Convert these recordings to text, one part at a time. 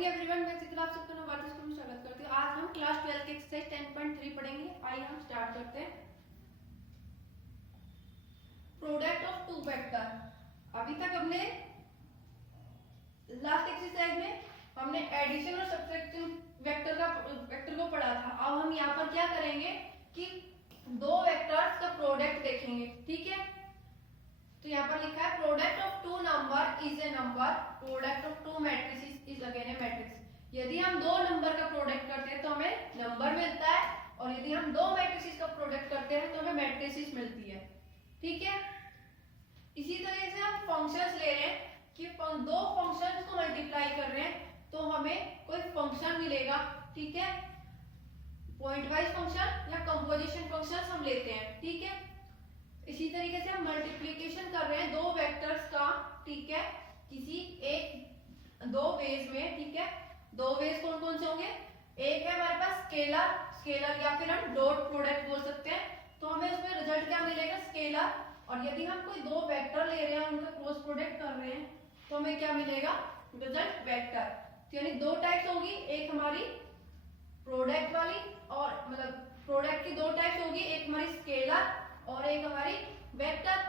Morning everyone, मैं चित्रा आप सबका नवभारती स्कूल में स्वागत करती हूँ। आज हम क्लास 12 के एक्सरसाइज 10.3 पढ़ेंगे। आइए हम स्टार्ट करते हैं। Product of two vector. अभी तक हमने लास्ट एक्सरसाइज में हमने एडिशन और सब्ट्रैक्शन वेक्टर को पढ़ा था। अब हम यहाँ पर क्या करेंगे कि दो वेक्टर्स का प्रोडक्ट देखेंगे। ठीक है, तो यहाँ पर लिखा है product of two number is a number, product of two matrices is again a matrix. यदि हम दो नंबर का प्रोडक्ट करते हैं तो हमें नंबर मिलता है, और यदि हम दो मैट्रिसेस का प्रोडक्ट करते हैं तो हमें मैट्रिसेस मिलती है। ठीक है, इसी तरह से हम फंक्शंस ले रहे हैं कि दो फंक्शंस को मल्टीप्लाई कर रहे हैं तो हमें कोई फंक्शन मिलेगा। ठीक है, पॉइंट वाइज फंक्शन या कंपोजिशन फंक्शंस हम लेते हैं। ठीक है, इसी तरीके से हम मल्टीप्लिकेशन कर रहे हैं दो वेक्टर्स का। ठीक है, किसी एक दो वेज में। ठीक है, दो वेज कौन कौन से होंगे? एक है हमारे पास स्केलर या फिर हम डॉट प्रोडक्ट बोल सकते हैं, तो हमें उसमें रिजल्ट क्या मिलेगा? स्केलर। और यदि हम कोई दो वेक्टर ले रहे हैं, उनका क्रॉस प्रोडक्ट कर रहे हैं, तो हमें क्या मिलेगा? Result vector. तो यानी दो टाइप्स होगी, एक हमारी प्रोडक्ट वाली, और मतलब प्रोडक्ट की दो टाइप्स होगी, एक हमारी स्केलर और एक हमारी वेक्टर।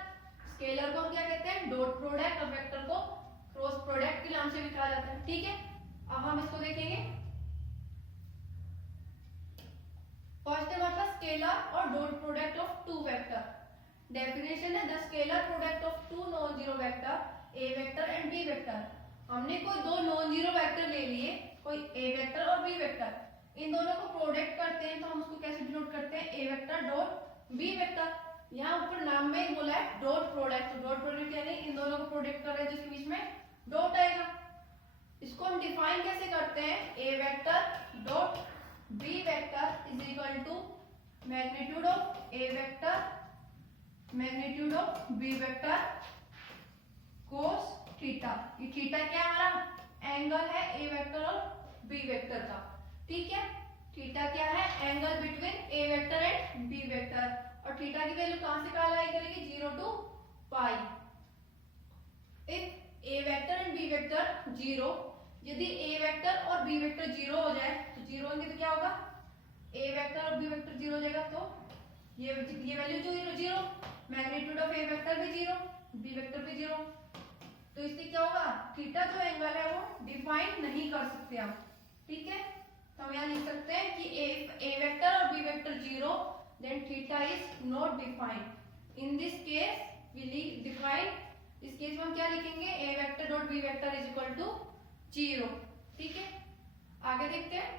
स्केलर को हम क्या कहते हैं? डॉट प्रोडक्ट, और वेक्टर को क्रॉस प्रोडक्ट के नाम से भी कहा जाता है। ठीक है, अब हम इसको देखेंगे। फर्स्ट है हमारे पास स्केलर और dot product of two vector. Definition है the scalar product of two non zero vector A vector and B vector. हमने कोई दो नॉन जीरो वेक्टर ले लिए, कोई ए वेक्टर और बी वेक्टर, इन दोनों को प्रोडक्ट करते हैं तो हम उसको कैसे डिनोट करते हैं? A vector dot B vector. यहाँ ऊपर नाम में ही बोला है डॉट प्रोडक्ट, तो डॉट प्रोडक्ट यानी इन दोनों को प्रोडक्ट कर रहे हैं जिसके बीच में डॉट आएगा। इसको हम डिफाइन कैसे करते हैं? A vector dot B vector is equal to magnitude of A vector magnitude of B vector cos theta. ये थीटा क्या है? हमारा एंगल है ए वेक्टर और बी वेक्टर का। ठीक है, थीटा क्या है? Angle between a vector and B vector. और थीटा की वैल्यू कहां से कहां लाई करेगी? 0 to pi. If A vector and B vector 0, यदि ए वेक्टर और बी वेक्टर 0 हो जाए तो 0 होंगे तो क्या होगा? ए वेक्टर और बी वेक्टर 0 हो जाएगा, तो ये वैल्यू जो 0, मैग्नीट्यूड ऑफ ए वेक्टर भी 0, बी वेक्टर भी 0। तो इससे क्या होगा? थीटा जो एंगल है वो डिफाइन नहीं कर सकते हम। ठीक है, तो हम यहाँ लिख सकते हैं कि ए वेक्टर और B vector 0, then theta is not defined. In this case we define, इस केस में हम क्या लिखेंगे? a vector dot b vector is equal to 0। ठीक है, आगे देखते हैं।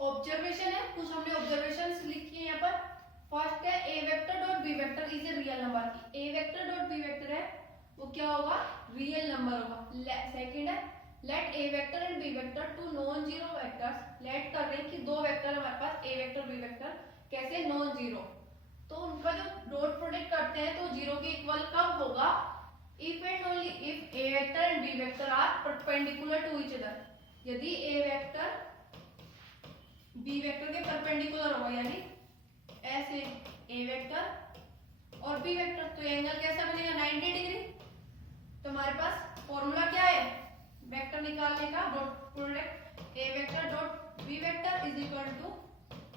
ऑब्जर्वेशन है, कुछ हमने ऑब्जर्वेशंस लिखी है यहाँ पर। फर्स्ट है a vector dot b vector is a real number. a vector dot b vector है वो क्या होगा? रियल नंबर होगा। सेकंड है let a vector and B vector two non zero vectors. Let कर रहे हैं कि दो वेक्टर हमारे पास ए वेक्टर बी वेक्टर, कैसे? Non zero. तो उनका जो डॉट प्रोडक्ट करते हैं तो 0 के इक्वल कब होगा? If and only if A vector and B vector are perpendicular to each other. यदि ए वेक्टर बी वेक्टर के परपेंडिकुलर होगा, यानी ऐसे ए वेक्टर और बी वेक्टर, तो एंगल कैसा बनेगा? 90 डिग्री। तो हमारे पास फॉर्मूला क्या है वेक्टर निकालने का? Dot product a vector dot B vector is equal to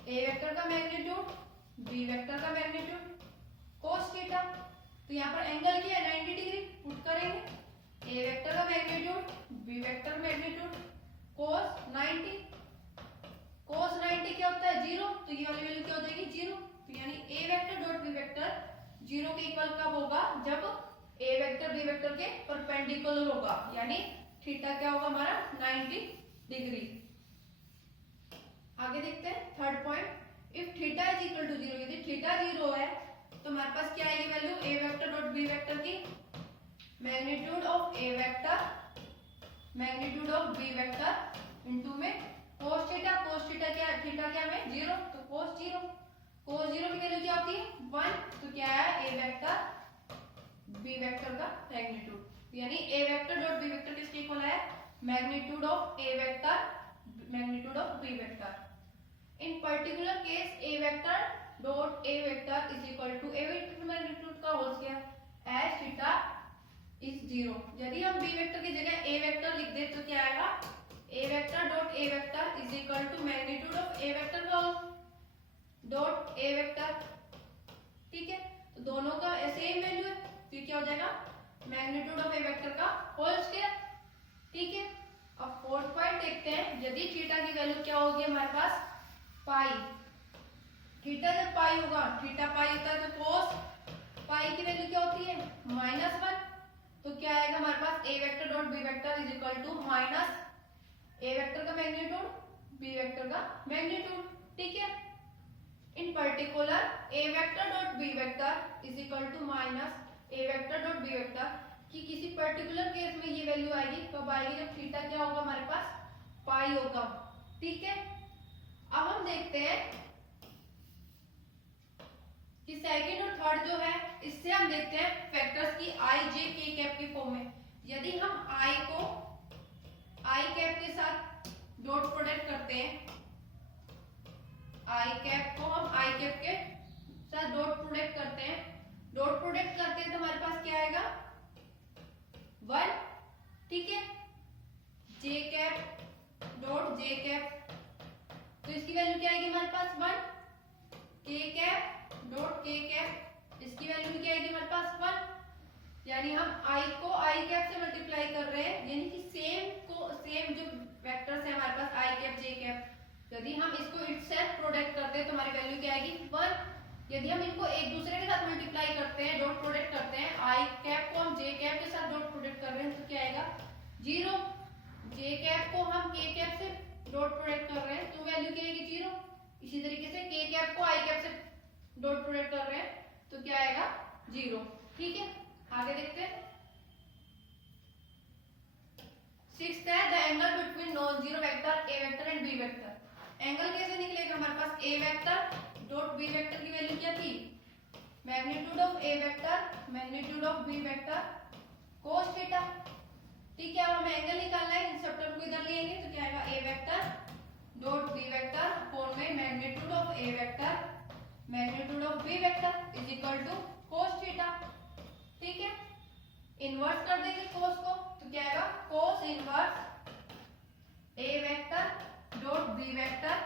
A vector का मैग्नीट्यूड बी वेक्टर का मैग्नीट्यूड कोस थीटा। तो यहाँ पर एंगल क्या है? 90 डिग्री। पुट करेंगे ए वेक्टर का मैग्नीट्यूड बी वेक्टर मैग्नीट्यूड कोस 90। कोस 90 क्या होता है? 0। तो ये वाली वैल्यू क्या हो जाएगी? 0। तो यानी ए वेक्टर डॉट बी वेक्टर 0 के इक्वल कब होगा? जब ए वेक्टर बी वेक्टर के परपेंडिकुलर होगा, यानी थीटा क्या होगा हमारा? 90 डिग्री। आगे देखते हैं third point. If theta is equal to 0, यदि थीटा 0 है तो हमारे पास क्या आएगी value? A vector dot B vector की magnitude of A vector magnitude of B vector into में कोस थीटा। कोस थीटा क्या है? थीटा क्या है? 0, तो कोस 0। कोस 0 की वैल्यू क्या होती है? 1। तो क्या है? ए वेक्टर बी वेक्टर का मैग्नीट्यूड, यानी ए वेक्टर डॉट बी वेक्टर किसके इक्वल है? Magnitude of A vector magnitude of B vector. In particular case a vector dot A vector is equal to A vector magnitude का whole square as theta is 0। यदि हम B vector की जगह ए vector लिख दे तो क्या आएगा, ए vector dot A vector is equal to magnitude of A vector dot A vector. ठीक है, तो दोनों का सेम वैल्यू है, फिर क्या हो जाएगा, मैग्नीट्यूड ऑफ ए वेक्टर का होल स्क्वायर। ठीक है, अब फोर्थ पॉइंट देखते हैं। यदि थीटा की वैल्यू क्या होगी हमारे पास, पाई। थीटा जब पाई होगा, थीटा पाई होता है तो कोस पाई की वैल्यू क्या होती है, -1। तो क्या आएगा हमारे पास, ए vector dot B vector is equal to minus A vector का मैग्नीट्यूड बी वेक्टर का मैग्नीट्यूड। ठीक है, in particular a vector dot B vector is equal to minus A vector dot B vector कि किसी पर्टिकुलर केस में ये value आएगी, कब आएगी, जब थीटा क्या होगा हमारे पास, पाई होगा। ठीक है, अब हम देखते हैं कि सेकंड और थर्ड जो है, इससे हम देखते हैं फैक्टर्स की आई जे के कैप की फॉर्म में। यदि हम आई को आई कैप के साथ डॉट प्रोडक्ट करते हैं, आई कैप को हम आई कैप के साथ डॉट प्रोडक्ट करते हैं, डॉट प्रोडक्ट करते हैं तो हमारे पास क्या आएगा, 1। ठीक है, जे कैप डॉट जे कैप, तो इसकी वैल्यू क्या आएगी हमारे पास, 1। के कैप डॉट के कैप, इसकी वैल्यू भी क्या आएगी हमारे पास, 1। यानी हम आई को आई कैप से मल्टीप्लाई कर रहे हैं, यानी कि सेम जो वेक्टर्स है हमारे पास आई कैप जे कैप, यदि हम इसको इटसेल्फ प्रोडक्ट करते हैं तो हमारी वैल्यू क्या आएगी, 1। यदि हम इनको एक दूसरे के साथ मल्टीप्लाई करते हैं, डॉट प्रोडक्ट करते हैं, आई कैप को हम जे कैप के साथ डॉट प्रोडक्ट कर रहे हैं तो क्या आएगा, 0। जे कैप को हम के कैप से डॉट प्रोडक्ट कर रहे हैं तो वैल्यू क्या आएगी, 0। इसी तरीके से के कैप को आई कैप से डॉट प्रोडक्ट कर रहे हैं तो क्या आएगा, 0। ठीक है, आगे देखते हैं। 6th है the angle between non zero vector A vector and B vector. Angle कैसे निकलेगा हमारे पास, ए वेक्टर डॉट बी वेक्टर की वैल्यू क्या थी, magnitude of A vector magnitude of B vector cos theta. ठीक है, अब हमें एंगल निकालना है, इन सब टर्म को इधर लेंगे तो क्या आएगा, ए vector dot B vector upon में magnitude of A vector magnitude of B vector is equal to cos theta. ठीक है, इन्वर्स कर देंगे cos को तो क्या आएगा, cos इनवर्स ए vector dot B vector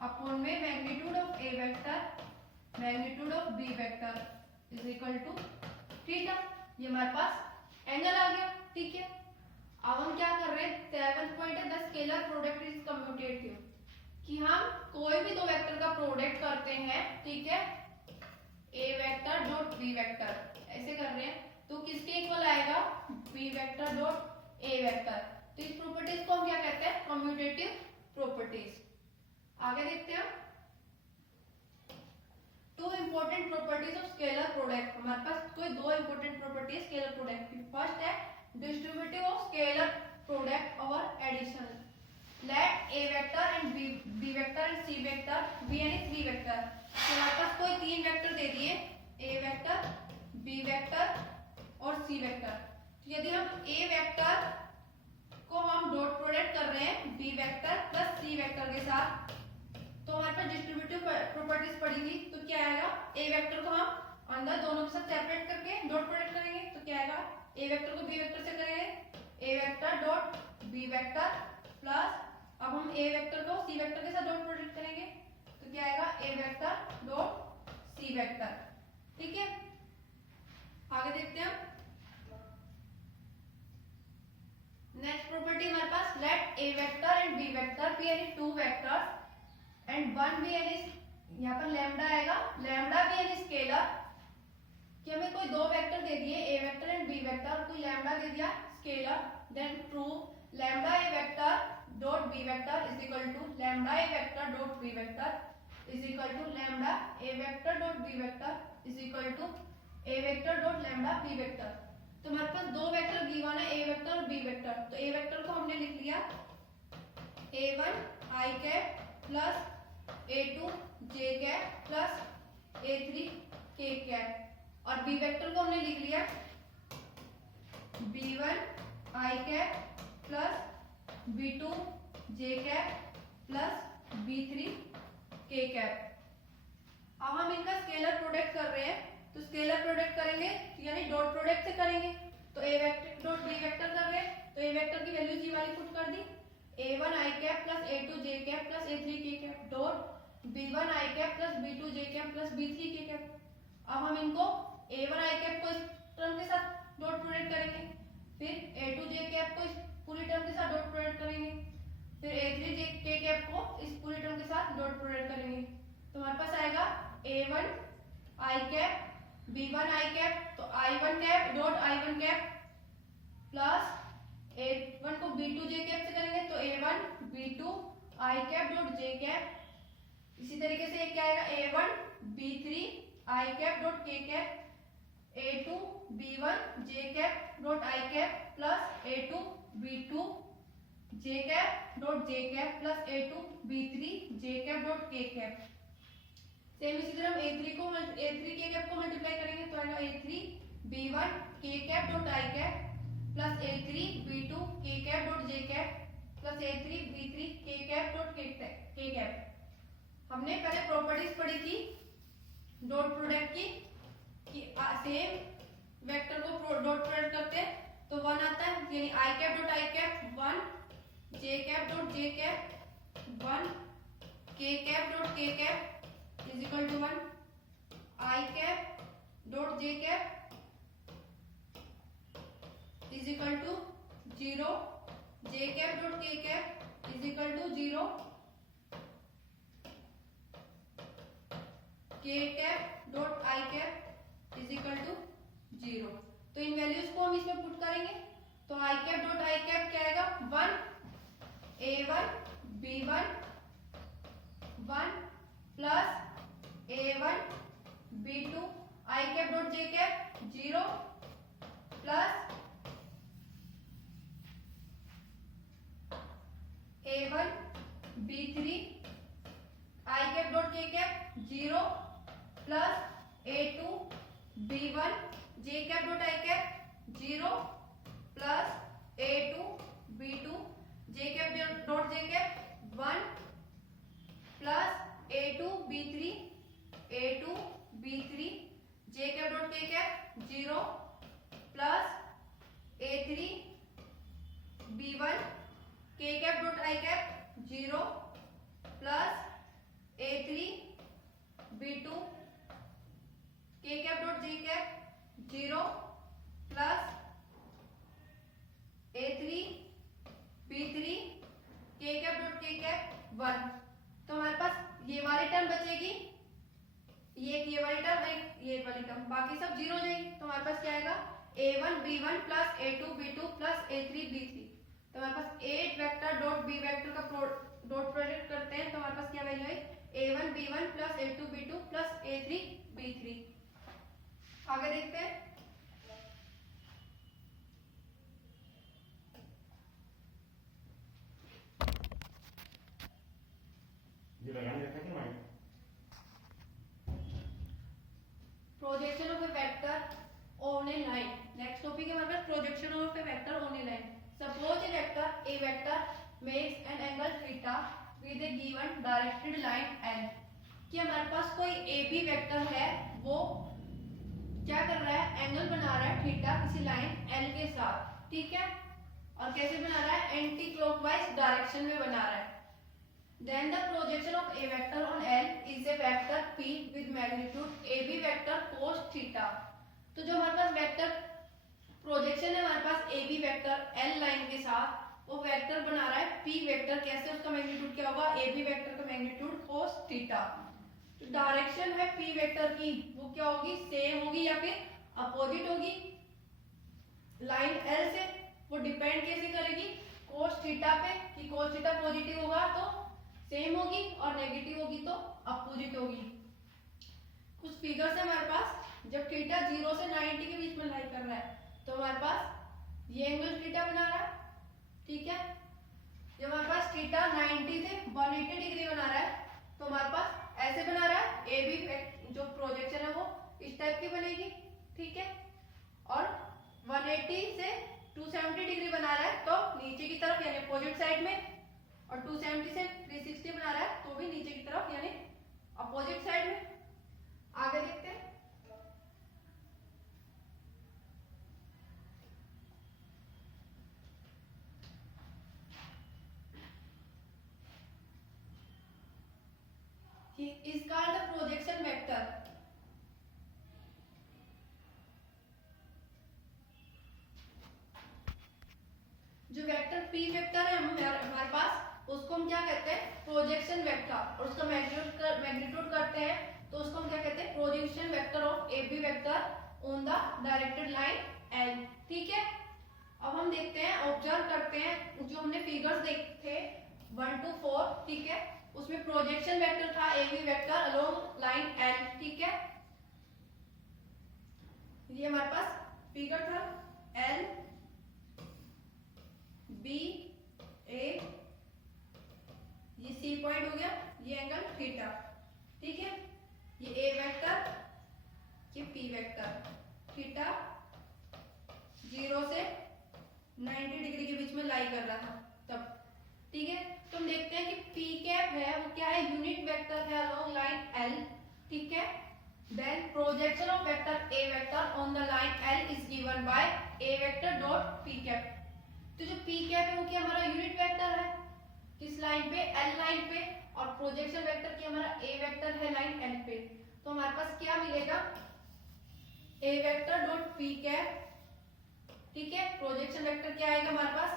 upon में magnitude of A vector magnitude of B vector is equal to theta. ये हमारे पास एंगल आ गया। ठीक है, अब हम क्या कर रहे हैं, 7th पॉइंट है the scalar product is commutative, कि हम कोई भी दो वेक्टर का प्रोडक्ट करते हैं। ठीक है, ए वेक्टर डॉट बी वेक्टर ऐसे कर रहे हैं तो किसके इक्वल आएगा, बी वेक्टर डॉट ए वेक्टर। तो इस प्रॉपर्टीज को हम क्या कहते हैं, कम्यूटेटिव प्रॉपर्टीज। आगे देखते हैं, 2 important properties of scalar product. हमारे पास कोई 2 इंपॉर्टेंट प्रॉपर्टीज स्केलर प्रोडक्ट की। फर्स्ट है डिस्ट्रीब्यूटिव ऑफ स्केलर प्रोडक्ट और addition. Let a vector and B vector and c vector be यानी 3 वेक्टर। तो हमारे पास कोई 3 वेक्टर दे दिए, ए वेक्टर बी वेक्टर और सी वेक्टर। तो यदि हम ए वेक्टर को हम डॉट प्रोडक्ट कर रहे हैं B vector plus C vector के साथ, तो हमारे पास डिस्ट्रीब्यूटिव प्रॉपर्टीज पड़ी थी तो क्या आएगा, ए वेक्टर को हम अंदर दोनों के साथ सेपरेट करके डॉट प्रोडक्ट करेंगे तो क्या आएगा, ए वेक्टर को बी वेक्टर से करेंगे ए vector dot B vector plus अब हम ए वेक्टर को सी वेक्टर के साथ डॉट प्रोडक्ट करेंगे तो क्या आएगा, ए वेक्टर डॉट सी वेक्टर। ठीक है, आगे देखते हैं। नेक्स्ट प्रॉपर्टी हमारे पास let a vector and B vector be यानी 2 वेक्टर्स एंड 1 बी यानी यहाँ पर लैम्डा आएगा, लैम्डा बी यानी स्केलर, कि हमें कोई 2 वेक्टर दे दिए a vector and B vector, कोई लैम्डा दे दिया scalar, then prove lambda a vector dot B vector is equal to lambda a vector dot B vector is equal to lambda a vector dot B vector is equal to A vector dot lambda b vector. तो हमारे पास 2 vector given है, ए vector और B vector. तो a vector को हमने लिख लिया a1 आई कैप प्लस a2 जे कैप प्लस a3 के कैप, और बी वेक्टर को हमने लिख लिया b1 आई कैप प्लस b2 जे कैप प्लस b3 के कैप। अब हम इनका स्केलर प्रोडक्ट कर रहे हैं तो स्केलर प्रोडक्ट करेंगे यानी डॉट प्रोडक्ट से करेंगे तो a vector dot B vector कर रहे हैं, तो ए वेक्टर की वैल्यू जी वाली पुट कर दी, a1 i cap plus a2 j cap plus a3 k cap dot b1 i cap plus b2 j cap plus b3 k cap. अब हम इनको a1 i कैप को इस टर्म के साथ डॉट प्रोडक्ट करेंगे, फिर a2 j कैप को इस पूरी टर्म के साथ डॉट प्रोडक्ट करेंगे, फिर a3 j k कैप को इस पूरी टर्म के साथ डॉट प्रोडक्ट करेंगे। तो हमारे पास आएगा a1 i cap b1 i cap, तो i1 cap dot i1 cap plus a1 को b2 j कैप से करेंगे तो a1 b2 i cap dot j cap. इसी तरीके से क्या आएगा a1 b3 i cap dot k cap, a2 b1 j cap dot i cap plus a2 b2 j cap dot j cap plus a2 b3 j cap dot k cap. Same इसी तरह हम a3 k cap को multiply करेंगे तो आएगा a3 b1 k cap dot i cap plus a3 b2 k cap dot j cap plus a3 b3 k cap dot k cap. हमने पहले properties पढ़ी थी डॉट प्रोडक्ट की कि सेम वेक्टर को डॉट प्रोडक्ट करते हैं तो 1 आता है, यानी i cap dot i cap 1 j cap dot j cap 1 k cap dot k cap is equal to 1 i cap dot j cap is equal to 0 j cap dot k cap is equal to 0 k cap dot i cap is equal to 0। तो इन values को हम इसमें put करेंगे तो i cap dot i cap क्या आएगा 1 a1 b1 1 plus a1 b2 i cap dot j cap 0 plus a1 b3 i cap dot k cap 0 plus a2 b1 j cap dot i cap 0 plus a2 b2 j cap dot j cap 1 plus a2 b3 j cap dot k cap 0 plus a3 b1 k cap dot i cap 0 plus a3 b2 k cap dot j cap 0 plus a3 b3 k cap dot k cap 1। तो हमारे पास ये वाली term बचेगी, ये वाली term एक ये वाली टर्म, बाकी सब 0 हो जाएगी। तो हमारे पास क्या आएगा a1 b1 plus a2 b2 plus a3 b3। तो हमारे पास a vector dot b vector का डॉट प्रोडक्ट करते हैं तो हमारे पास क्या वैल्यू है a1 b1 plus a2 b2 plus a3 b3। आगे देखते हैं projection of A vector on a line. Next topic है हमारे पास projection of A vector on a line. Suppose a vector makes an angle theta with a given directed line l. कि हमारे पास कोई ए बी वेक्टर है, वो क्या कर रहा है एंगल बना रहा है थीटा किसी लाइन एल के साथ, ठीक है। और कैसे बना रहा है एंटी क्लॉकवाइज डायरेक्शन में बना रहा है। Then the projection of a vector on L is a vector P with magnitude AB vector cos theta। तो जो हमारे पास वेक्टर प्रोजेक्शन है हमारे पास AB वेक्टर L लाइन के साथ, वो वेक्टर बना रहा है P वेक्टर। कैसे उसका मैग्नीट्यूड क्या होगा AB वेक्टर का मैग्नीट्यूड cos थीटा। तो डायरेक्शन है P वेक्टर की वो क्या होगी सेम होगी या फिर अपोजिट होगी लाइन L से। वो डिपेंड कैसे करेगी cos थीटा पे कि cos थीटा पॉजिटिव होगा तो सेम होगी और नेगेटिव होगी तो अपोजिट होगी। कुछ फिगर्स है हमारे पास, जब थीटा 0 से 90 के बीच में लाई कर रहा है तो हमारे पास ये एंगल थीटा बना रहा है, ठीक है। जब हमारे पास थीटा 90 से 180 डिग्री बना रहा है तो हमारे पास ऐसे बना रहा है ए बी जो प्रोजेक्शन है वो इस टाइप की बनेगी, ठीक है। और 180 से 270 डिग्री बना रहा है तो नीचे की तरफ यानी अपोजिट साइड में, और 270 से 360 बना रहा है तो भी नीचे की तरफ यानी अपोजिट साइड में। आगे देखते हैं is called the projection vector. जो वेक्टर p वेक्टर है हमारे पास, उसको हम क्या कहते हैं, प्रोजेक्शन वेक्टर, और उसका मैग्नीट्यूड करते हैं तो उसको हम क्या कहते हैं, projection vector of a b vector on the directed line l. ठीक है, अब हम देखते हैं, ऑब्जर्व करते हैं, जो हमने फिगर्स देखे 1 to 4, ठीक है, उसमें प्रोजेक्शन वेक्टर था a b vector along line l. ठीक है, ये हमारे पास फिगर था एल बी ए, ये सी पॉइंट हो गया, ये एंगल थीटा। ठीक है, ये ए वेक्टर, ये पी वेक्टर, थीटा 0 से 90 डिग्री के बीच में लाई कर रहा था तब। ठीक है, तो हम देखते हैं कि पी कैप है वो क्या है, यूनिट वेक्टर है अलोंग लाइन एल। ठीक है, then projection of vector A vector on the line l is given by a vector dot p cap. तो जो पी कैप है वो क्या हमारा यूनिट वेक्टर है किस लाइन पे, एल लाइन पे, और प्रोजेक्शन वेक्टर क्या हमारा ए वेक्टर है लाइन एल पे। तो हमारे पास क्या मिलेगा, a vector dot p cap. ठीक है, प्रोजेक्शन वेक्टर क्या आएगा हमारे पास,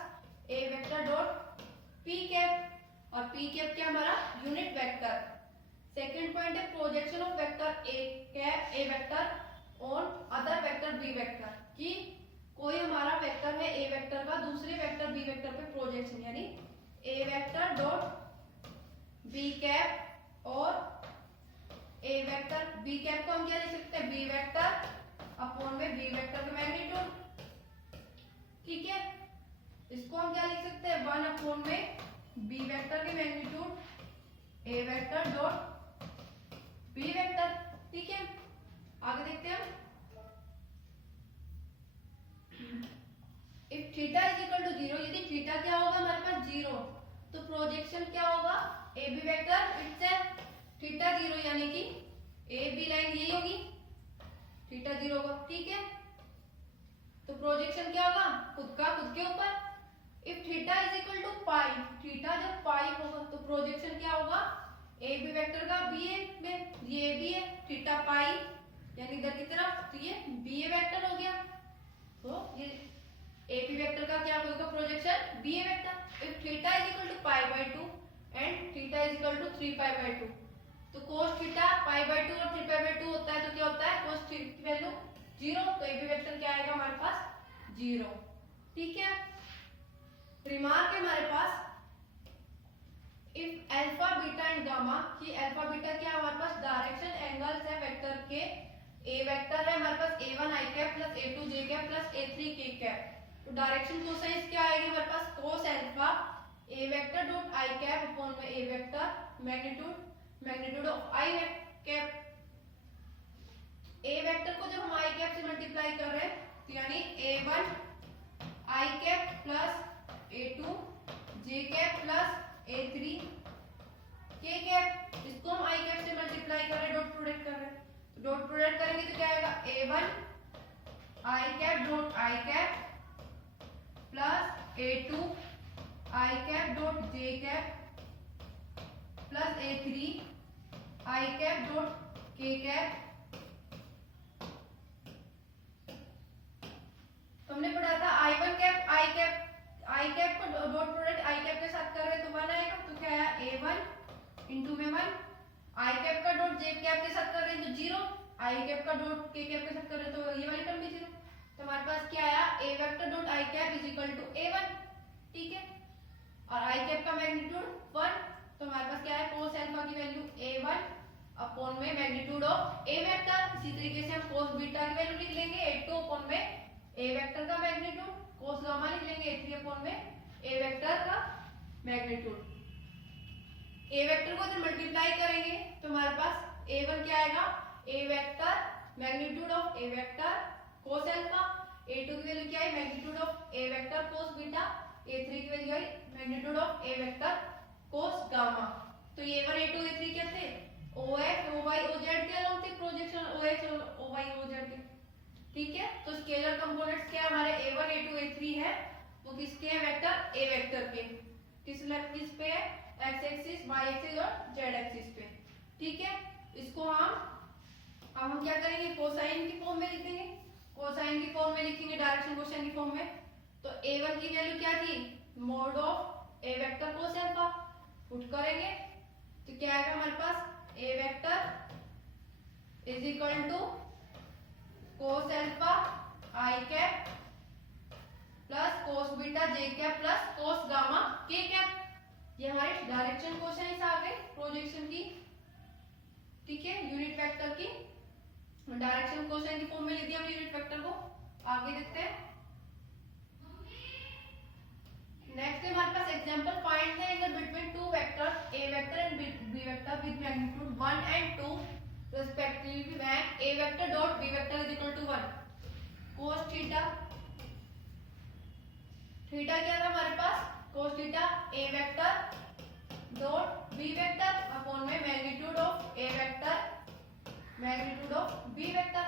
ए वेक्टर डॉट पी कैप, और पी कैप क्या हमारा यूनिट वेक्टर। सेकंड पॉइंट है projection of vector A vector on other vector B vector, कि कोई हमारा वेक्टर है ए वेक्टर का दूसरे वेक्टर बी वेक्टर पे प्रोजेक्शन, यानी ए वेक्टर डॉट बी कैप और ए वेक्टर, बी कैप को हम क्या लिख सकते हैं, बी वेक्टर अपॉन में बी वेक्टर का मैग्नीट्यूड। ठीक है, इसको हम क्या लिख सकते हैं, 1 अपॉन में बी वेक्टर के मैग्नीट्यूड ए वेक्टर डॉट बी वेक्टर। ठीक है, आगे देखते हैं हम, if theta is equal to 0, यदि थीटा क्या होगा हमारे पास 0, तो प्रोजेक्शन क्या होगा, a b vector itself theta 0, यानी कि ए बी लाइन यही होगी, थीटा 0 होगा। ठीक है, तो प्रोजेक्शन क्या होगा, खुद के ऊपर। If theta is equal to pi, theta जब पाई होगा तो प्रोजेक्शन क्या होगा, ए बी वेक्टर का बी ए में, ये बी है थीटा पाई यानी इधर की तरफ, तो ये बी ए वेक्टर हो गया। तो ये ए पी वेक्टर का क्या होगा projection, b a vector. If theta is equal to pi by 2 and theta is equal to 3 pi by 2, तो कोस थीटा पाई बाय 2 और 3 पाई बाय 2 होता है, तो क्या होता है, कोस थीटा की वैल्यू 0, तो ए पी वेक्टर क्या आएगा हमारे पास 0। ठीक है, रिमार्क है हमारे पास, if alpha beta and gamma, कि अल्फा बीटा क्या हमारे पास डायरेक्शन एंगल्स है वेक्टर के, ए वेक्टर है हमारे पास a1 i cap plus a2 j cap plus a3 k cap, तो डायरेक्शन कोसाइन क्या आएगी हमारे पास, cos alpha a vector dot i cap upon में ए vector magnitude of i cap. A vector को जब हम i कैप से मल्टीप्लाई कर रहे हैं, तो यानी a1 i cap plus a2 j cap plus a3 k cap, इसको हम i कैप से मल्टीप्लाई कर रहे हैं, डॉट प्रोडक्ट कर रहे हैं, डॉट प्रोडक्ट करेंगे तो क्या आएगा, a1 i cap dot i cap plus a2 i cap dot j cap plus a3 i cap dot k cap. तो हमने पढ़ा था i1 कैप i कैप को डॉट प्रोडक्ट i कैप के साथ कर रहे हैं तो 1 आएगा, तो क्या आया a1 इंटू में 1, आई कैप का डॉट जे कैप के साथ कर रहे हैं तो 0, आई कैप का डॉट के कैप के साथ कर रहे हैं तो ये वाली टर्म भी 0, तो हमारे पास क्या आया, a vector dot i cap is equal to a1। ठीक है, और आई कैप का मैग्नीट्यूड 1, तो हमारे पास क्या है, कोस अल्फा की वैल्यू a1 अपॉन में मैग्नीट्यूड ऑफ ए वेक्टर। इसी तरीके से हम कोस बीटा की वैल्यू लिख लेंगे a2 अपॉन में ए वेक्टर का मैग्नीट्यूड, कोस गामा लिख लेंगे a3 अपॉन में ए वेक्टर का मैग्नीट्यूड। ए वेक्टर को जब मल्टीप्लाई करेंगे तो हमारे पास a1 क्या आएगा, ए vector magnitude of A vector cos alpha, a2 की वैल्यू क्या है, magnitude of A vector cos beta, a3 की वैल्यू है magnitude of A vector cos gamma. तो ये a1 a2 a3 क्या थे, OX OY OZ के अलोंग थे प्रोजेक्शन OX OY OZ के। ठीक है, तो स्केलर कंपोनेंट्स क्या हमारे a1 a2 a3 है, वो किसके हैं, वेक्टर ए वेक्टर के, किस पे है, x एक्सिस y एक्सिस और z एक्सिस पे। ठीक है, इसको हम क्या करेंगे, कोसाइन की फॉर्म में लिख देंगे। कोसाइन की फॉर्म में लिखेंगे डायरेक्शन कोसाइन की फॉर्म में। तो a1 की वैल्यू क्या थी, mod of a vector cos alpha. Put करेंगे तो क्या आएगा हमारे पास, a vector is equal to cos alpha i cap plus cos beta j cap plus cos gamma k cap. ये हमारी डायरेक्शन कोसाइन आ गई प्रोजेक्शन की, ठीक है, यूनिट वेक्टर की डायरेक्शन कोसाइन की फॉर्म में लिख दिया हमने यूनिट वेक्टर को। आगे देखते हैं, नेक्स्ट है हमारे पास example, find the angle between two vectors a vector and b vector with magnitude 1 and 2 respectively when a vector dot b vector is equal to 1 cos theta. Theta क्या था हमारे पास, cos theta a vector dot b vector upon में magnitude of a vector magnitude of b vector.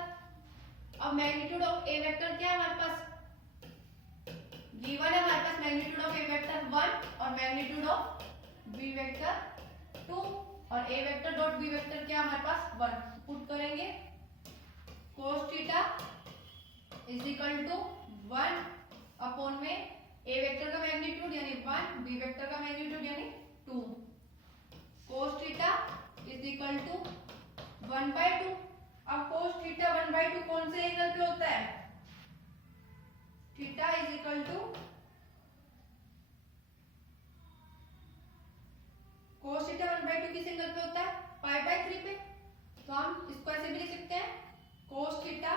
अब magnitude of a vector क्या है हमारे पास, गिवन है हमारे पास मैग्नीट्यूड ऑफ a वेक्टर 1 और मैग्नीट्यूड ऑफ b वेक्टर 2 और a vector dot b vector क्या हमारे पास 1। पुट करेंगे cos theta is equal to 1 upon में a वेक्टर का मैग्नीट्यूड यानी 1, b वेक्टर का मैग्नीट्यूड यानी 2। cos theta is equal to 1/2। अब cos थीटा 1/2 कौन से एंगल पे होता है, theta is equal to cos theta 1/2 किस एंगल पे होता है, π/3 पे। तो हम इसको ऐसे भी लिख सकते हैं, cos theta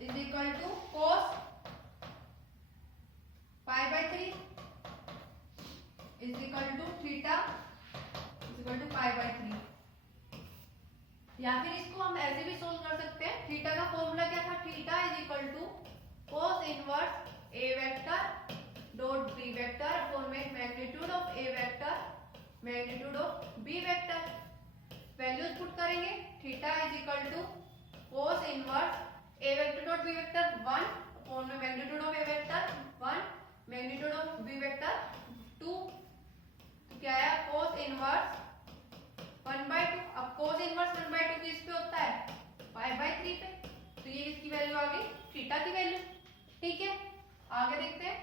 is equal to cos π/3 is equal to theta is equal to π/3। या फिर इसको हम ऐसे भी सोल्व कर सकते हैं, थीटा का फॉर्मूला क्या था, theta is equal to cos inverse a vector dot b vector upon में magnitude of a vector magnitude of b vector. Values put करेंगे, theta is equal to cos inverse a vector dot b vector 1 upon में magnitude of a vector 1 magnitude of b vector 2। तो क्या है, cos inverse 1/2। अब cos inverse 1/2 किस पे होता है, π/3 पे। तो ये इसकी वैल्यू आ गई थीटा की वैल्यू, ठीक है। आगे देखते हैं,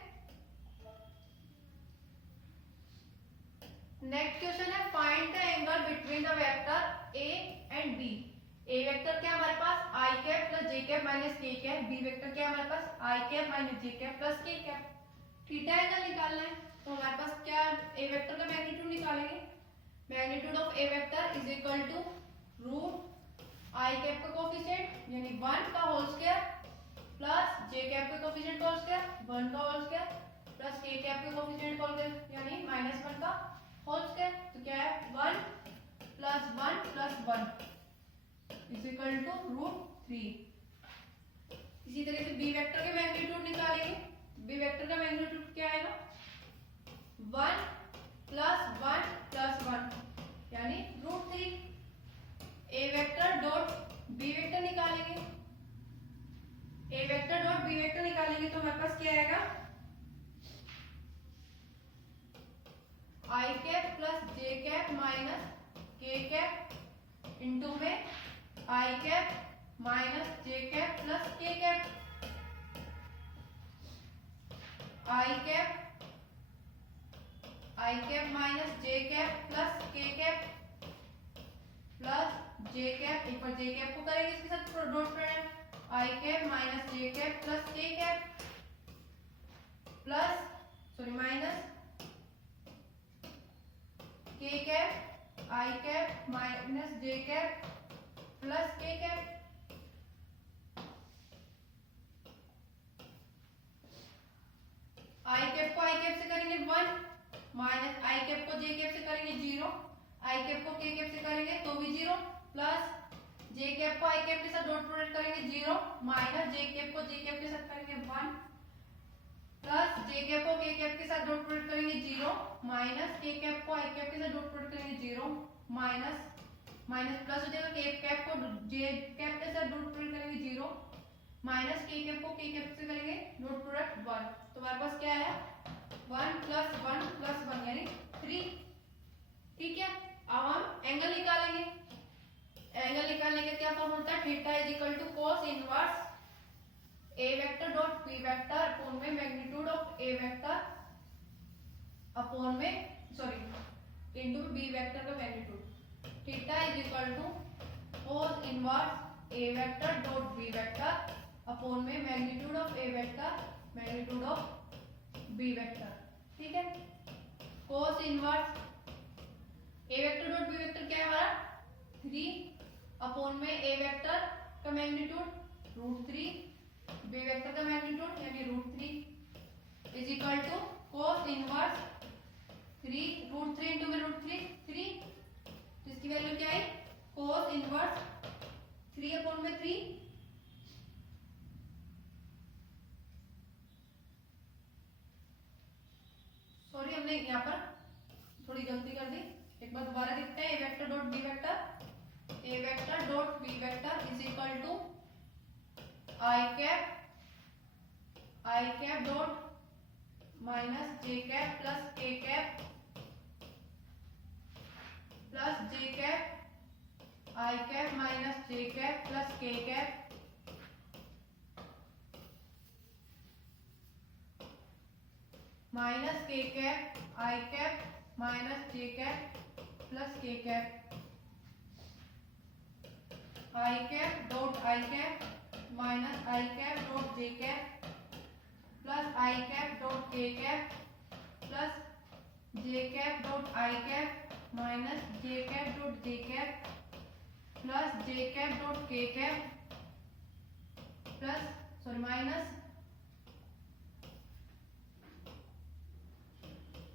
नेक्स्ट क्वेश्चन है, find the angle between the vector a and b। a vector क्या हमारे पास i cap plus j cap minus k cap, b vector क्या हमारे पास i cap minus j cap plus k cap. Theta angle निकालना है तो हमारे पास क्या, a वेक्टर का मैग्नीट्यूड निकालेंगे। Magnitude of a vector is equal to root i cap का कोफिशिएंट यानी 1 का whole square plus j cap का कोफिशिएंट होल स्क्वायर 1 का whole square plus k cap का कोफिशिएंट होल स्क्वायर यानी -1 का होल स्क्वायर। तो क्या है, 1 plus 1 plus 1 is equal to √3। इसी तरह से b वेक्टर के मैग्नीट्यूड निकालेंगे। b वेक्टर का मैग्नीट्यूड क्या आएगा, 1 प्लस 1 प्लस 1 यानी √3। a vector dot b vector निकालेंगे। a vector dot b vector निकालेंगे तो हमारे पास क्या आएगा, i cap plus j cap minus k cap into में i cap minus j cap plus k cap. i cap minus j cap plus k cap plus j cap, एक बार j cap को करेंगे इसके साथ dot product, i cap minus j cap plus k cap plus minus k cap i cap minus j cap plus k cap. i cap को i cap से करेंगे 1 minus i cap को j cap से करेंगे 0, i cap को k cap से करेंगे तो भी 0 प्लस j कैप को i कैप के साथ डॉट प्रोडक्ट करेंगे 0 माइनस j कैप को j कैप के साथ करेंगे 1 प्लस j कैप को k कैप के साथ डॉट प्रोडक्ट करेंगे 0 माइनस k कैप को i कैप के साथ डॉट प्रोडक्ट करेंगे 0 माइनस माइनस प्लस हो जाएगा k कैप को j कैप के साथ डॉट प्रोडक्ट करेंगे 0 माइनस k कैप को k कैप से करेंगे डॉट प्रोडक्ट 1। तो हमारे पास क्या है 1 प्लस 1 प्लस 1 यानी 3। ठीक है, अब हम एंगल निकालेंगे। एंगल निकालने का क्या फॉर्म होता है, theta is equal to cos inverse A vector dot B vector upon में magnitude of A vector upon में सॉरी इनटू बी वेक्टर का magnitude. Theta is equal to cos inverse A vector dot B vector upon में magnitude of A vector magnitude of B vector. ठीक है, cos inverse ए vector dot B vector क्या है हमारा 3 upon में ए vector का magnitude √3 B vector का magnitude यानी √3 is equal to cos inverse 3 √3 into में √3 3, जिसकी वैल्यू क्या है cos इनवर्स 3 अपॉन में 3 सॉरी हमने यहाँ पर थोड़ी गलती कर दी, एक बार दोबारा लिखते हैं। A vector dot B vector is equal to I cap dot minus J cap plus k cap plus j cap i cap minus J cap plus k cap minus k cap i cap minus J cap plus k cap i cap dot i cap minus i cap dot j cap plus i cap dot k cap plus j cap dot i cap minus J cap dot j cap plus j cap dot k cap plus sorry minus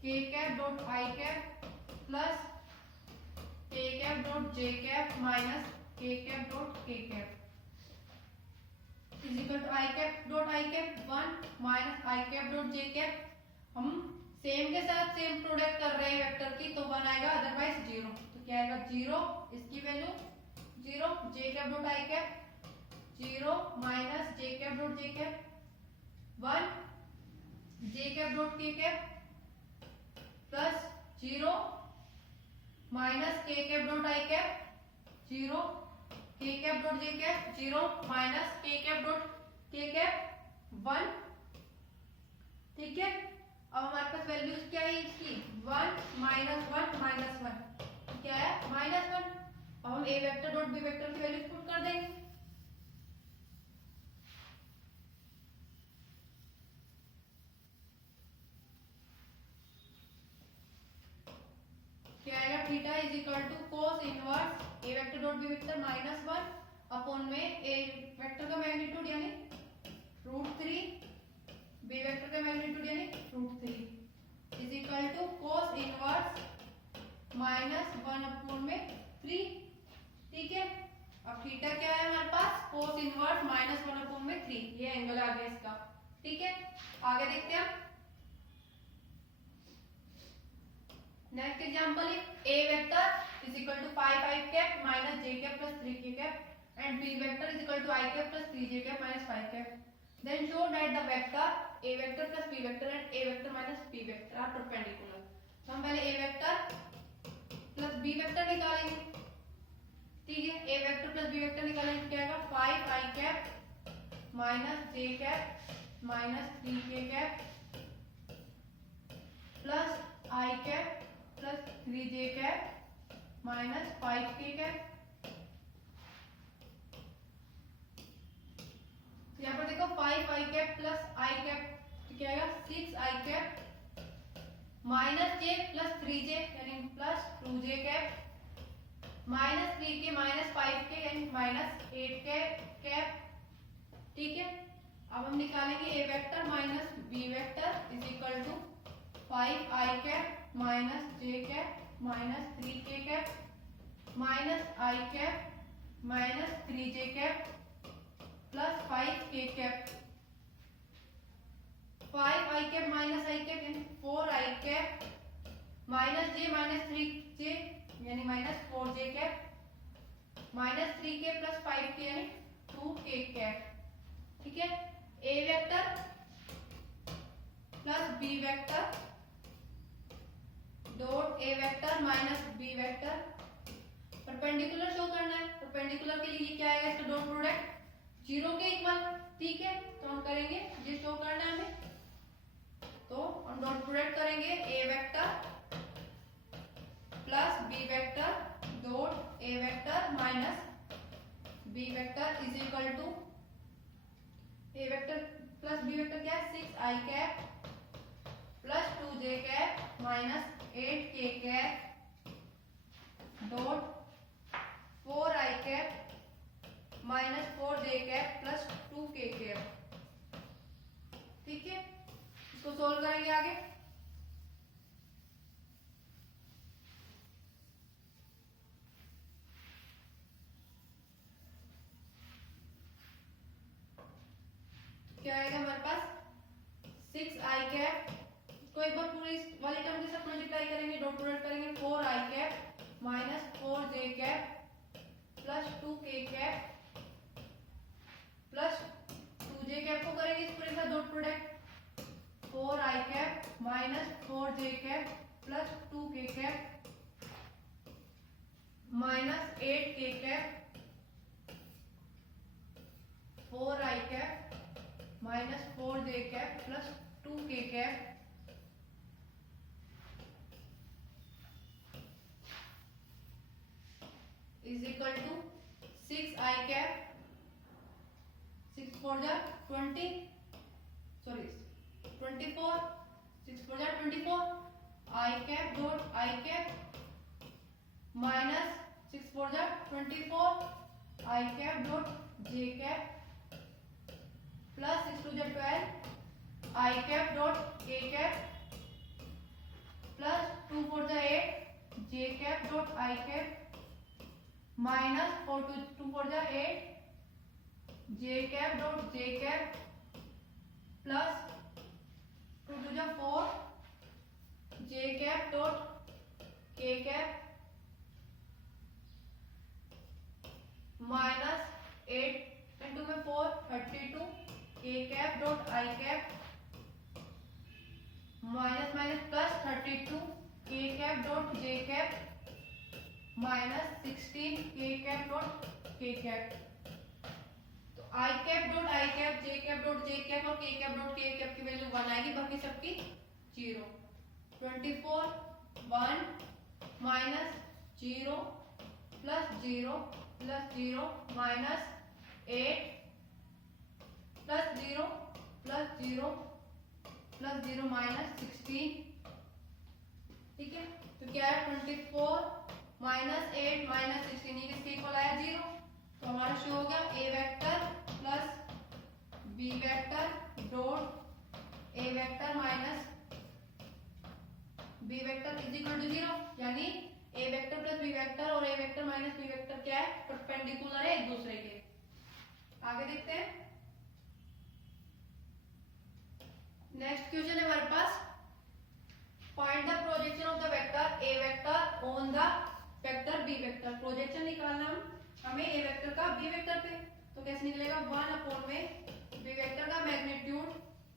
k cap dot i cap plus k cap dot j cap minus k cap dot k cap is equal to I cap dot i cap 1 minus i cap dot j cap. हम same के साथ same product कर रहे हैं vector की, तो 1 आएगा otherwise 0, तो क्या आएगा 0, इसकी value 0 J cap dot i cap 0 minus J cap dot j cap 1 J cap dot k cap plus 0 minus k cap dot i cap 0 के cap dot j cap 0 minus k cap dot k cap 1। ठीक है, अब हमारे पास values क्या है इसकी 1 minus 1 minus 1 क्या है -1। अब हम A vector dot B vector की वैल्यू पुट कर देंगे। क्या आएगा theta is equal to cos inverse A vector dot B vector -1 upon में ए वेक्टर का मैग्नीट्यूड यानी √3 बी वेक्टर का मैग्नीट्यूड यानी √3 is equal to cos inverse -1 upon में 3। ठीक है, अब थीटा क्या है हमारे पास cos इनवर्स -1 अपॉन में 3, ये एंगल आ गया इसका। ठीक है, आगे देखते हैं। Next example A vector is equal to 5 I cap minus J cap plus 3 के cap and B vector is equal to I cap plus 3 J cap minus 5 cap. Then show that the vector A vector plus B vector and A vector minus B vector are perpendicular. तो हम पहले A vector plus B vector निकालेंगे। ठीक है, ए vector plus B vector निकालेंगे तो क्या आएगा 5 आई कैप माइनस जे कैप माइनस 3 के cap plus i cap plus 3 J cap minus 5 k cap. यहाँ पर देखो 5 आई कैप प्लस आई कैप तो क्या आएगा 6 आई कैप माइनस जे प्लस 3 जे यानी प्लस 2 जे कैप माइनस 3 के माइनस 5 के यानी माइनस 8 के कैप। ठीक है, अब हम निकालेंगे a vector minus B vector is equal to 5 I cap minus J cap minus 3 के cap minus i cap minus 3 J cap plus 5 k cap. 5 I cap minus i cap यानी 4 i cap minus j minus 3 j यानी minus 4 जे cap minus 3 के plus 5 के यानी 2 के cap. ठीक है, ए vector plus B vector dot ए vector minus B vector. Perpendicular show करना है, परपेंडिकुलर के लिए क्या आएगा इसका डॉट प्रोडक्ट 0 के इक्वल। ठीक है, तो हम करेंगे ये शो करना है हमें, तो हम डॉट प्रोडक्ट करेंगे ए vector plus B vector dot A vector minus B vector is equal to A vector plus B vector क्या है 6i cap plus 2j cap minus 8k cap dot 4i cap minus 4j cap plus 2k cap. ठीक है, इसको solve करेंगे आगे। क्या आएगा हमारे पास 6i कैप को एक बार पूरी वाली टर्म के साथ मल्टीप्लाई करेंगे, डॉट प्रोडक्ट करेंगे 4i cap minus 4j cap plus 2k cap plus 2j cap को करेंगे इस पूरे साथ dot product 4i cap minus 4j cap plus 2k cap minus 8k cap 4i cap minus 4j cap plus 2k cap is equal to 6i cap 6 4 जा 20 sorry 24 6 4 जा 24 i cap dot i cap minus 6 4 जा 24 i cap dot j cap plus 6 2 जा 12 i cap dot k cap plus 2 4 जा 8 j cap dot i cap minus 4 2 4 जा 8 j cap dot j cap plus 2 2 जा 4 j cap dot k cap minus 8 into में 4 32 k cap dot i cap minus minus plus 32 k cap dot j cap minus 16 k cap dot k cap. तो i cap dot i cap j cap dot j cap और k cap dot k cap की value 1 आएगी, बाकी सबकी 0। 24 1 minus 0 plus 0 plus 0 minus 8 plus 0 plus 0 plus 0 minus 16। ठीक है, तो क्या है 24 माइनस 8 माइनस 16 ये किसके इक्वल आया 0। तो हमारा शो हो गया A vector plus B vector dot A vector minus B vector is equal to 0, यानी ए वेक्टर प्लस बी वेक्टर और A vector minus B vector क्या है परपेंडिकुलर है एक दूसरे के। आगे देखते हैं, नेक्स्ट क्वेश्चन है हमारे पास find the projection of the vector A vector on the vector B vector. Projection निकालना हमें ए वेक्टर का बी वेक्टर पे, तो कैसे निकलेगा 1 अपॉन में बी वेक्टर का मैग्नीट्यूड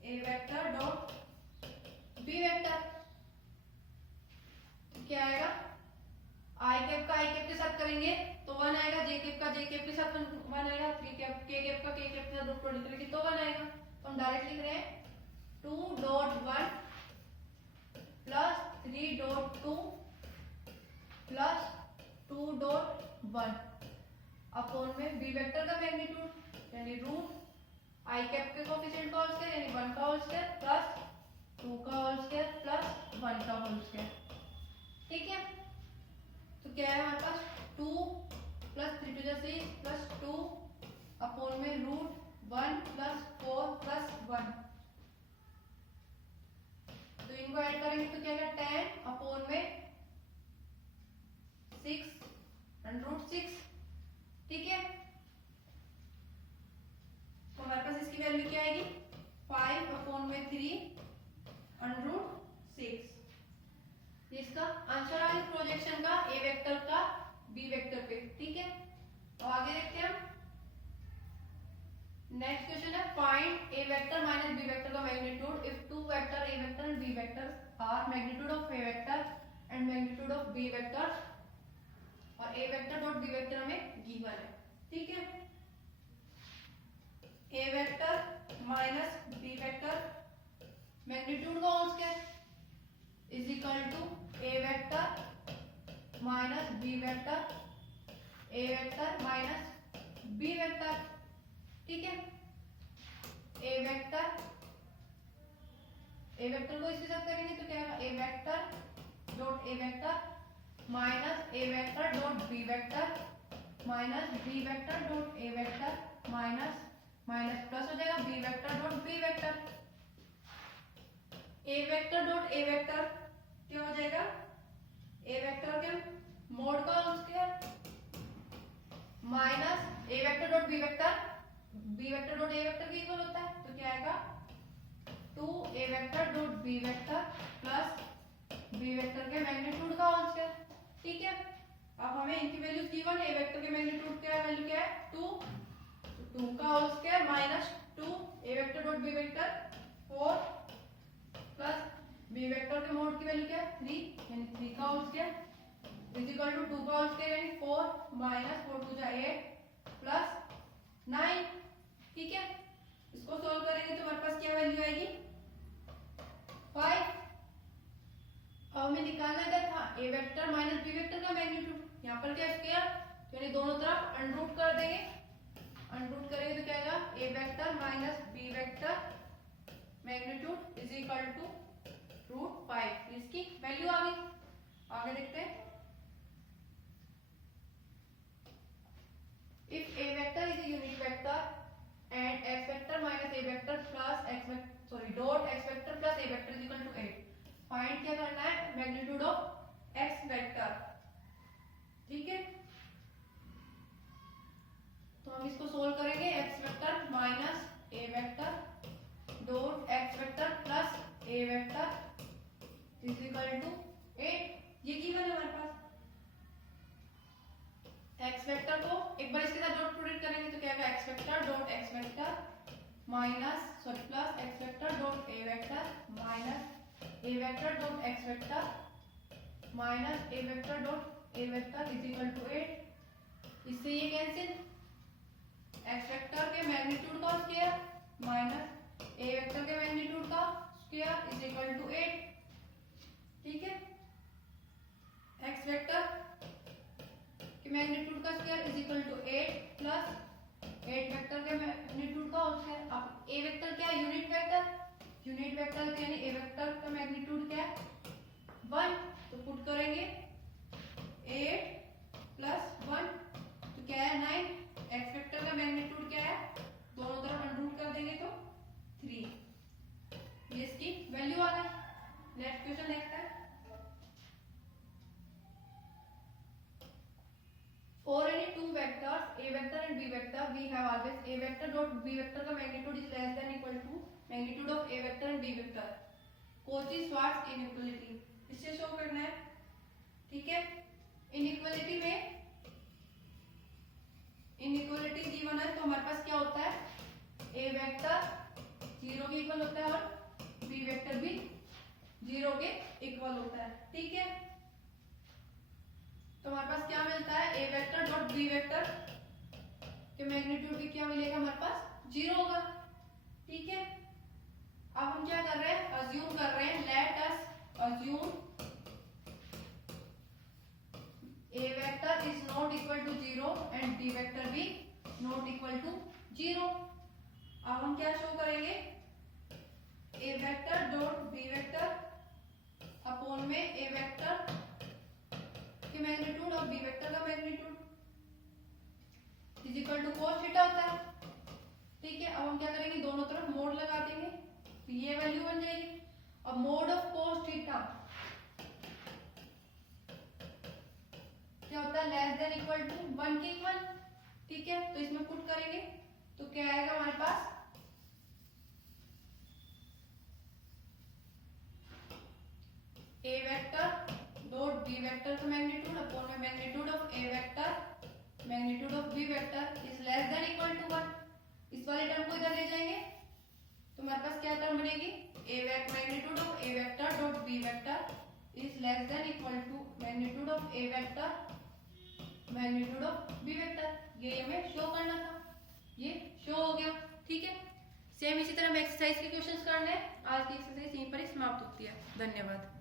ए वेक्टर डॉट बी वेक्टर। क्या आएगा आई कैप का आई कैप के साथ करेंगे तो 1 आएगा, जे कैप का जे कैप के साथ 1 आएगा, थ्री कैप के कैप का के कैप के साथ डॉट प्रोडक्ट करेंगे तो 1 आएगा। तो हम डायरेक्ट लिख रहे हैं 2 dot 1 plus 3 dot 2 plus 2 dot 1 upon में बी वेक्टर का मैग्नीट्यूड यानी रूट आई कैप के कोएफिशिएंट का होल स्क्वायर यानी 1 का होल स्क्वायर प्लस 2 का होल स्क्वायर प्लस 1 का होल स्क्वायर। ठीक है, तो क्या है हमारे पास 2 प्लस 3 टू 6 प्लस 2 अपॉन में रूट 1 प्लस 4 प्लस 1। तो इनको ऐड करेंगे तो क्या है 10 अपॉन में 6 अंडर रूट 6। ठीक है, तो हमारे पास इसकी वैल्यू क्या आएगी 5 अपॉन में 3 अंडर रूट 6। इसका आंसर आएगा प्रोजेक्शन का ए वेक्टर का बी वेक्टर पे। ठीक है, तो आगे देखते हैं हम। नेक्स्ट क्वेश्चन है find A vector minus B vector का magnitude if two vector A vector and B vector are magnitude of A vector and magnitude of B vector, और A vector dot B vector हमें given है, ठीक है। ए vector minus B vector magnitude का whole square is equal to A vector minus B vector, A vector minus B vector, ठीक है। ए vector को इसके साथ करेंगे तो क्या होगा, A vector dot A vector minus A vector dot B vector minus B vector dot A vector minus minus plus हो जाएगा B vector dot B vector. ए वेक्टर डॉट ए वेक्टर क्या हो जाएगा, ए वेक्टर के मोड का whole square minus ए vector dot B vector, B vector dot ए vector के equal होता है, तो क्या आएगा 2 A vector dot B vector plus B vector के मैग्नीट्यूड का होल स्क्वायर, ठीक है। अब हमें इनकी वैल्यूज गिवन है, ए वेक्टर के मैग्नीट्यूड का वैल्यू क्या है 2 का whole square minus 2 A vector dot B vector 4 plus B vector के मोड की वैल्यू क्या है 3 यानी 3 का whole square is equal to 2 का होल स्क्वायर यानी 4 माइनस 4 टू जा 8 प्लस 9, ठीक है। इसको सॉल्व करेंगे तो हमारे पास क्या वैल्यू आएगी 5। अब हमें निकालना क्या था, ए वेक्टर माइनस बी वेक्टर का मैग्नीट्यूड, यहाँ पर क्या स्क्वायर यानी दोनों तरफ अनरूट कर देंगे, अनरूट करेंगे तो क्या आएगा ए vector minus B vector magnitude is equal to √5, इसकी वैल्यू आ गई। आगे देखते हैं, if A vector is a unit vector and X vector minus A vector plus dot X vector plus A vector is equal to 8, find क्या करना है magnitude of x vector, ठीक है। तो हम इसको सोल्व करेंगे, X vector minus A vector dot X vector plus A vector is equal to 8, ये गिवन है हमारे पास। एक्स वेक्टर को एक बार इसके साथ डॉट प्रोडक्ट करेंगे तो क्या आएगा X vector dot X vector minus plus X vector dot A vector minus A vector dot X vector minus A vector dot A vector is equal to 8। इससे ये कैंसिल, एक्स वेक्टर के magnitude का square minus ए vector के magnitude का square is equal to 8, ठीक है। X vector के magnitude का square is equal to 8 plus 8 vector के मैग्नीट्यूड का होल स्क्वायर। अब ए वेक्टर क्या है यूनिट वेक्टर, यूनिट वेक्टर यानी ए वेक्टर का मैग्नीट्यूड क्या है 1, तो पुट करेंगे 8 प्लस 1 तो क्या है 9, एक्स वेक्टर का मैग्नीट्यूड क्या है दोनों तरफ अनरूट कर देंगे तो 3, ये इसकी वैल्यू आ गई। नेक्स्ट क्वेश्चन देखते हैं, for any two vectors a vector and b vector we have always a vector dot b vector का magnitude is less than equal to magnitude of a vector and b vector, Cauchy-Schwarz inequality, इससे show करना है, ठीक है। Inequality में inequality given है तो हमारे पास क्या होता है ए वेक्टर 0 के इक्वल होता है और बी वेक्टर भी 0 के इक्वल होता है, ठीक है। तो हमारे पास क्या मिलता है ए वेक्टर डॉट बी वेक्टर के मैग्नीट्यूड भी क्या मिलेगा हमारे पास 0 होगा, ठीक है। अब हम क्या कर रहे हैं अज्यूम कर रहे हैं, let us assume A vector is not equal to 0 and B vector भी नॉट इक्वल टू 0। अब हम क्या शो करेंगे ए vector dot B vector upon में ए वेक्टर के मैग्नीट्यूड और बी वेक्टर का magnitude is equal to cos theta होता है, ठीक है। अब हम क्या करेंगे दोनों तरफ मोड लगा देंगे तो ये वैल्यू बन जाएगी। अब मोड ऑफ cos थीटा क्या होता है लेस देन इक्वल टू 1 के इक्वल, ठीक है। तो इसमें पुट करेंगे तो क्या आएगा हमारे पास ए वेक्टर डॉट बी वेक्टर का मैग्नीट्यूड अपॉन में magnitude of A vector magnitude of B vector is less than equal to 1। इस वाले टर्म को इधर ले जाएंगे तो हमारे पास क्या टर्म बनेगी a magnitude of A vector dot B vector is less than equal to magnitude of A vector magnitude of B vector. ये हमें शो करना था, ये शो हो गया। ठीक है, सेम इसी तरह हम एक्सरसाइज के क्वेश्चंस करने हैं। आज की एक्सरसाइज यहीं पर ही समाप्त होती है। धन्यवाद।